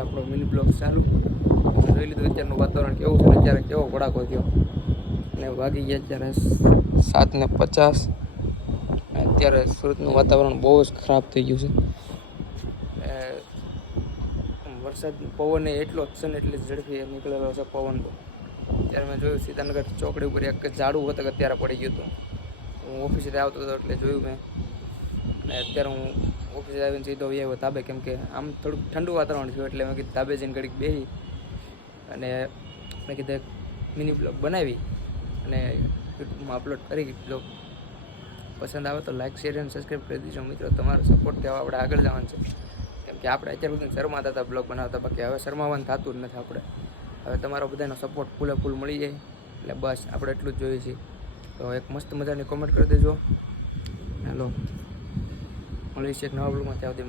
આપણો mini blog ચાલુ. જોઈ લીધું અત્યારનું વાતાવરણ કેવું છે, અત્યારે કેવો ભડાકો થયો અને વાગી ગયા અત્યારે 7:50. અત્યારે સુરતનું વાતાવરણ બહુ જ ખરાબ થઈ ગયું છે. વરસાદ પવન એટલો જ છે ને એટલી ઝડપી નીકળેલો છે પવન. તો ત્યારે મેં જોયું સીતાનગર ચોકડી ઉપર એક ઝાડું હતું અત્યારે પડી ગયું હતું. હું ઓફિસેથી આવતો હતો એટલે જોયું મેં. અને અત્યારે હું ઓફિસે આવીને સીધો આવ્યો ધાબે, કેમ કે આમ થોડુંક ઠંડુ વાતાવરણ થયું એટલે મેં કીધું ધાબે જઈને ઘડીક બેસી અને મેં કીધું એક મિની બ્લોગ બનાવી અને યુટ્યુબમાં અપલોડ કરી. બ્લોગ પસંદ આવે તો લાઈક, શેર અને સબસ્ક્રાઈબ કરી દીજો મિત્રો. તમારો સપોર્ટ થવા આપણે આગળ જવાનું છે, કેમ કે આપણે અત્યાર સુધી શરમાતા હતા બ્લોગ બનાવતા, બાકી હવે શરમાવાનું થતું જ નથી આપણે. હવે તમારો બધાનો સપોર્ટ ફૂલે ફૂલ મળી જાય એટલે બસ આપણે એટલું જ જોઈએ છીએ. તો એક મસ્ત મજાની કોમેન્ટ કરી દેજો. હેલો, મળીશ એક નવા બ્લોગમાં. ત્યાં સુધી